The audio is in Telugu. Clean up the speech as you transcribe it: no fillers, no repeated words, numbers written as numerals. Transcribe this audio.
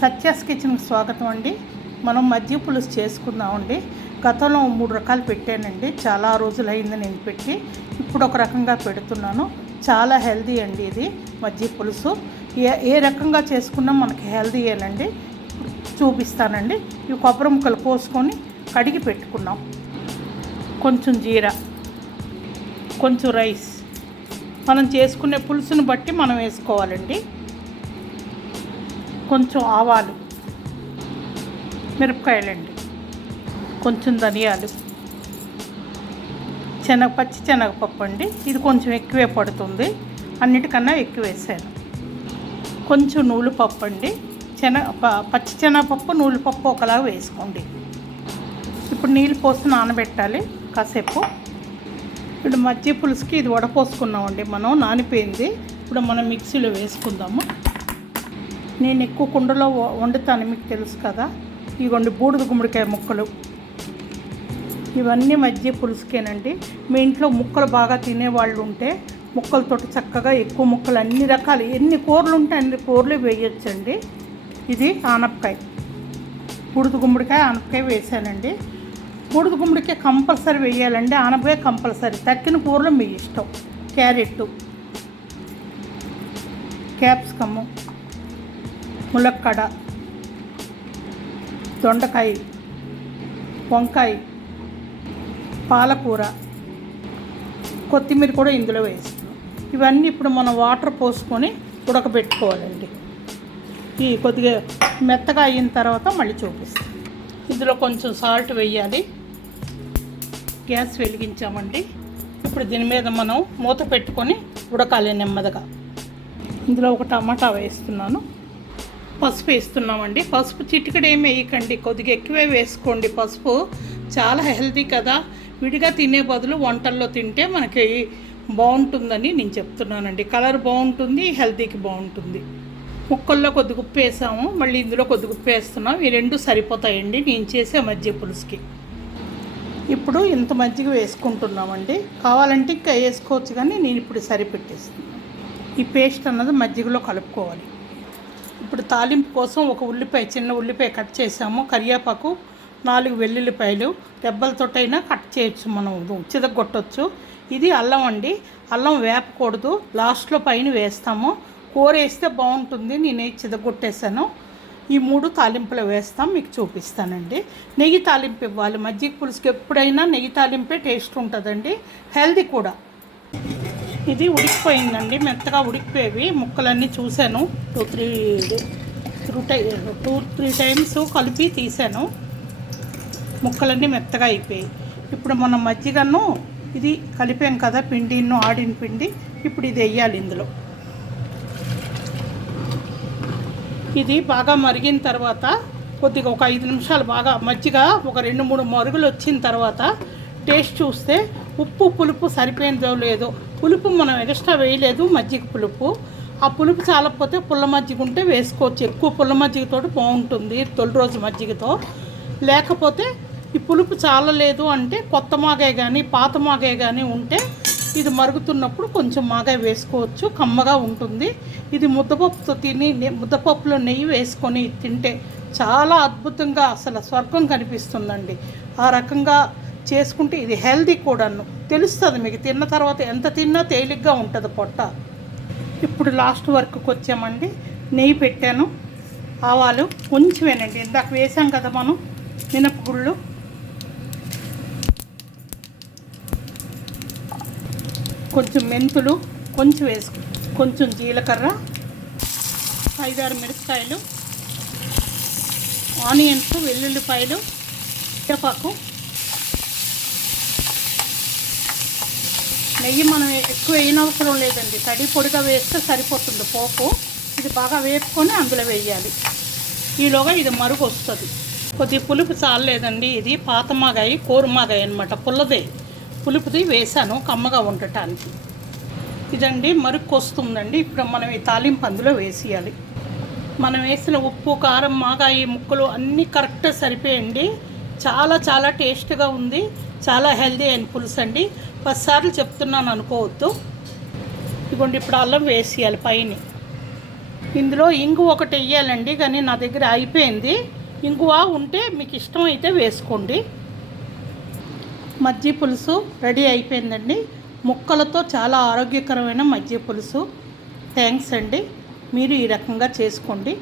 సత్యాస్ కిచెన్కి స్వాగతం అండి. మనం మజ్జిగ పులుసు చేసుకుందామండి. గతంలో 3 రకాలు పెట్టానండి. చాలా రోజులు అయింది నేను పెట్టి. ఇప్పుడు ఒక రకంగా పెడుతున్నాను. చాలా హెల్దీ అండి ఇది మజ్జిగ పులుసు. ఏ రకంగా చేసుకున్నా మనకి హెల్దీయేనండి. చూపిస్తానండి. ఇవి కొబ్బరి ముక్కలు కోసుకొని కడిగి పెట్టుకున్నాం. కొంచెం జీరా, కొంచెం రైస్, మనం చేసుకునే పులుసును బట్టి మనం వేసుకోవాలండి. కొంచెం ఆవాలు, మిరపకాయలండి, కొంచెం ధనియాలు, పచ్చి శనగపప్పు అండి. ఇది కొంచెం ఎక్కువే పడుతుంది, అన్నిటికన్నా ఎక్కువ వేసాను. కొంచెం నూలుపప్పు అండి. పచ్చి శనగపప్పు నూలుపప్పు ఒకలాగా వేసుకోండి. ఇప్పుడు నీళ్ళు పోసి నానబెట్టాలి కాసేపు. ఇప్పుడు మజ్జిగ పులుసుకి ఇది వడపోసుకున్నామండి మనం, నానిపోయింది. ఇప్పుడు మనం మిక్సీలో వేసుకుందాము. నేను ఎక్కువ కుండలో వండుతాను, మీకు తెలుసు కదా. ఇవ్వండి బూడిద గుమ్మడికాయ ముక్కలు, ఇవన్నీ మజ్జిగ పులుసుకేనండి. మీ ఇంట్లో ముక్కలు బాగా తినేవాళ్ళు ఉంటే ముక్కలతోటి చక్కగా ఎక్కువ ముక్కలు అన్ని రకాలు ఎన్ని కూరలు ఉంటే అన్ని కూరలు వేయొచ్చండి. ఇది ఆనపకాయ, బూడిద గుమ్మడికాయ ఆనపకాయ వేసానండి. బూడిద గుమ్మడికాయ కంపల్సరీ వేయాలండి, ఆనపకాయ కంపల్సరీ. తక్కిన కూరలు మీ ఇష్టం. క్యారెట్, క్యాప్సికము, ములక్కాడ, దొండకాయ, వంకాయ, పాలకూర, కొత్తిమీర కూడా ఇందులో వేస్తున్నాం. ఇవన్నీ ఇప్పుడు మనం వాటర్ పోసుకొని ఉడకబెట్టుకోవాలండి. ఈ కొద్దిగా మెత్తగా అయిన తర్వాత మళ్ళీ చూపిస్తాం. ఇందులో కొంచెం సాల్ట్ వేయాలి. గ్యాస్ వెలిగించామండి. ఇప్పుడు దీని మీద మనం మూత పెట్టుకొని ఉడకాలి నెమ్మదిగా. ఇందులో ఒక టమాటా వేస్తున్నాను. పసుపు వేస్తున్నామండి. పసుపు చిటికెడు ఏమి వేయకండి, కొద్దిగా ఎక్కువే వేసుకోండి. పసుపు చాలా హెల్తీ కదా. విడిగా తినే బదులు వంటల్లో తింటే మనకి బాగుంటుందని నేను చెప్తున్నానండి. కలర్ బాగుంటుంది, హెల్తీకి బాగుంటుంది. ముక్కల్లో కొద్దిగా ఉప్పు వేసాము, మళ్ళీ ఇందులో కొద్దిగా ఉప్పు వేస్తున్నాం. ఈ రెండు సరిపోతాయండి నేను చేసే మజ్జిగ పులుసుకి. ఇప్పుడు ఇంత మజ్జిగ వేసుకుంటున్నామండి. కావాలంటే ఇంకా వేసుకోవచ్చు, కానీ నేను ఇప్పుడు సరిపెట్టేస్తున్నాను. ఈ పేస్ట్ అన్నది మజ్జిగలో కలుపుకోవాలి. ఇప్పుడు తాలింపు కోసం ఒక ఉల్లిపాయ, చిన్న ఉల్లిపాయ కట్ చేసాము. కరివేపాకు, 4 వెల్లుల్లిపాయలు రెబ్బలతోటైనా కట్ చేయొచ్చు, మనం చితగొట్టవచ్చు. ఇది అల్లం అండి. అల్లం వేపకూడదు, లాస్ట్లో పైన వేస్తాము. కూర వేస్తే బాగుంటుంది, నేనే చితగొట్టేసాను. ఈ 3 తాలింపులు వేస్తాం, మీకు చూపిస్తానండి. నెయ్యి తాలింపు ఇవ్వాలి మజ్జిగ పులుసుకి. ఎప్పుడైనా నెయ్యి తాలింపే టేస్ట్ ఉంటుందండి, హెల్దీ కూడా. ఇది ఉడికిపోయిందండి, మెత్తగా ఉడికిపోయేవి ముక్కలన్నీ చూశాను. 2-3 టైమ్స్ కలిపి తీసాను. ముక్కలన్నీ మెత్తగా అయిపోయాయి. ఇప్పుడు మనం మజ్జిగను ఇది కలిపాం కదా, పిండిను ఆడిన పిండి. ఇప్పుడు ఇది వేయాలి ఇందులో. ఇది బాగా మరిగిన తర్వాత కొద్దిగా ఒక 5 నిమిషాలు బాగా మజ్జిగ ఒక 2-3 మరుగులు వచ్చిన తర్వాత టేస్ట్ చూస్తే ఉప్పు పులుపు సరిపోయిందో లేదో. పులుపు మనం ఎక్స్ట్రా వేయలేదు, మజ్జిగ పులుపు. ఆ పులుపు చాలకపోతే పుల్ల మజ్జిగ ఉంటే వేసుకోవచ్చు. ఎక్కువ పుల్ల మజ్జిగతో బాగుంటుంది, తొలి రోజు మజ్జిగతో. లేకపోతే ఈ పులుపు చాలలేదు అంటే కొత్త మాగాయ కానీ పాత మాగాయ కానీ ఉంటే ఇది మరుగుతున్నప్పుడు కొంచెం మాగాయ వేసుకోవచ్చు, కమ్మగా ఉంటుంది. ఇది ముద్దపప్పుతో ముద్దపప్పులో నెయ్యి వేసుకొని తింటే చాలా అద్భుతంగా, అసలు స్వర్గం కనిపిస్తుందండి. ఆ రకంగా చేసుకుంటే ఇది హెల్దీ కూడాను. తెలుస్తుంది మీకు, తిన్న తర్వాత ఎంత తిన్నా తేలిగ్గా ఉంటుంది పొట్ట. ఇప్పుడు లాస్ట్ వరకు వచ్చామండి. నెయ్యి పెట్టాను, ఆవాలు కొంచెమేనండి, ఇందాక వేసాం కదా మనం మినపగుళ్ళు, కొంచెం మెంతులు కొంచెం వేసుకు, కొంచెం జీలకర్ర, 5-6 మిరపకాయలు, ఆనియన్స్, వెల్లుల్లిపాయలు, కరివేపాకు. నెయ్యి మనం ఎక్కువ వేయనవసరం లేదండి, తడి పొడిగా వేస్తే సరిపోతుంది పోపు. ఇది బాగా వేపుకొని అందులో వేయాలి. ఈలోగా ఇది మరుగు వస్తుంది. కొద్ది పులుపు చాలలేదండి, ఇది పాత మాగాయి, కోరుమాగాయ అనమాట, పుల్లదే. పులుపుది వేసాను కమ్మగా ఉండటానికి. ఇదండి మరుగు వస్తుందండి. ఇప్పుడు మనం ఈ తాలింపు అందులో వేసేయాలి. మనం వేసిన ఉప్పు, కారం, మాగాయి ముక్కలు అన్నీ కరెక్ట్గా సరిపోయండి. చాలా చాలా టేస్ట్గా ఉంది, చాలా హెల్దీ అయిన పులుసు అండి. 10 సార్లు చెప్తున్నాను అనుకోవద్దు. ఇదిగోండి ఇప్పుడు అల్లం వేసేయాలి పైన. ఇందులో ఇంగు ఒకటి వేయాలండి, కానీ నా దగ్గర అయిపోయింది. ఇంగువ ఉంటే మీకు ఇష్టమైతే వేసుకోండి. మజ్జిగ పులుసు రెడీ అయిపోయిందండి. ముక్కలతో చాలా ఆరోగ్యకరమైన మజ్జిగ పులుసు. థ్యాంక్స్ అండి. మీరు ఈ రకంగా చేసుకోండి.